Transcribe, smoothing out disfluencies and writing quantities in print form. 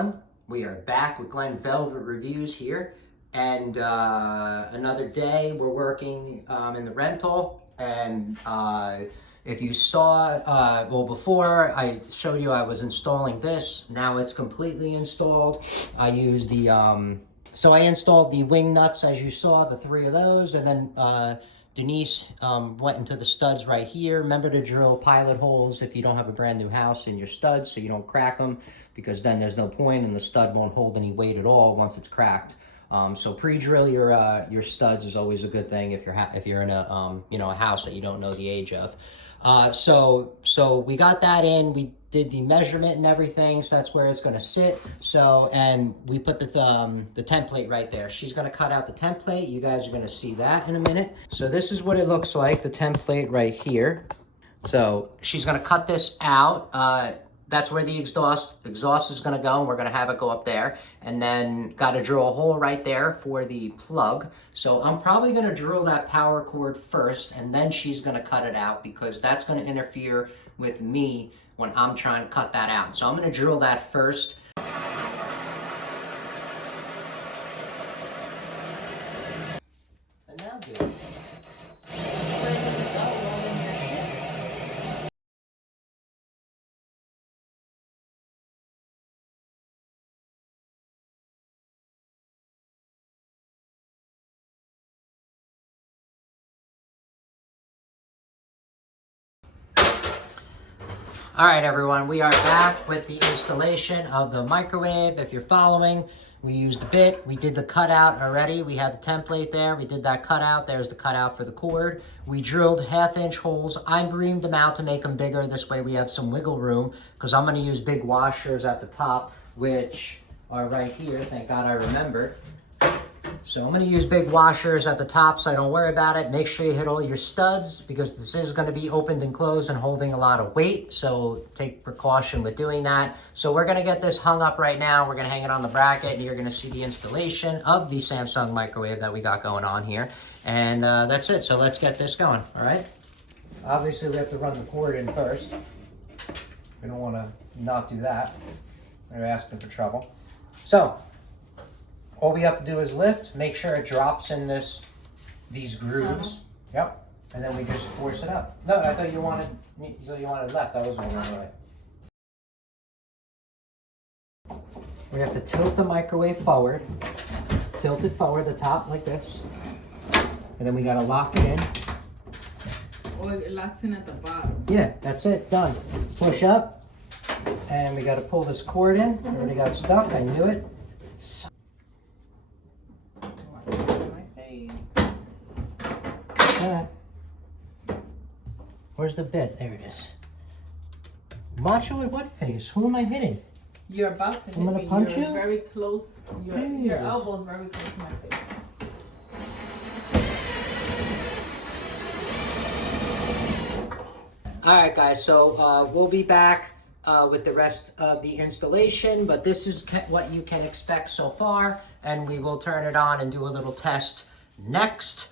everyone. We are back with Glenn Velvet Reviews here, and another day we're working in the rental. And if you saw, well, before I showed you I was installing this, now it's completely installed. I used the, so I installed the wing nuts as you saw, the 3 of those, and then Denise went into the studs right here. Remember to drill pilot holes if you don't have a brand new house in your studs so you don't crack them, because then there's no point and the stud won't hold any weight at all once it's cracked. So pre-drill your studs is always a good thing if you're in a a house that you don't know the age of. So we got that in. We did the measurement and everything, so that's where it's going to sit. So, and we put the template right there. She's going to cut out the template. You guys are going to see that in a minute. So this is what it looks like, the template right here. So she's going to cut this out. That's where the exhaust is going to go, and we're going to have it go up there. And then got to drill a hole right there for the plug. So I'm probably going to drill that power cord first, and then she's going to cut it out, because that's going to interfere with me when I'm trying to cut that out. So I'm going to drill that first. And now do it. All right, everyone, we are back with the installation of the microwave. If you're following, we used the bit. We did the cutout already. We had the template there. We did that cutout. There's the cutout for the cord. We drilled 1/2-inch holes. I breamed them out to make them bigger. This way we have some wiggle room, because I'm going to use big washers at the top, which are right here. Thank God I remembered. So I'm going to use big washers at the top, so I don't worry about it. Make sure you hit all your studs, because this is going to be opened and closed and holding a lot of weight. So take precaution with doing that. So we're going to get this hung up right now. We're going to hang it on the bracket, and you're going to see the installation of the Samsung microwave that we got going on here. And that's it. So let's get this going. All right. Obviously, we have to run the cord in first. We don't want to not do that. They're asking for trouble. So all we have to do is lift, make sure it drops in these grooves. Yep. And then we just force it up. No, I thought you wanted left. I was going that way. We have to tilt the microwave forward. Tilt it forward, the top like this. And then we gotta lock it in. Oh, it locks in at the bottom. Yeah, that's it, done. Push up. And we gotta pull this cord in. It already got stuck, I knew it. Where's the bit? There it is. Macho with what face? Who am I hitting? You're about to hit I'm gonna me. punch You're you? very close. Your elbow's very close to my face. Alright guys, so we'll be back with the rest of the installation, but this is what you can expect so far, and we will turn it on and do a little test next.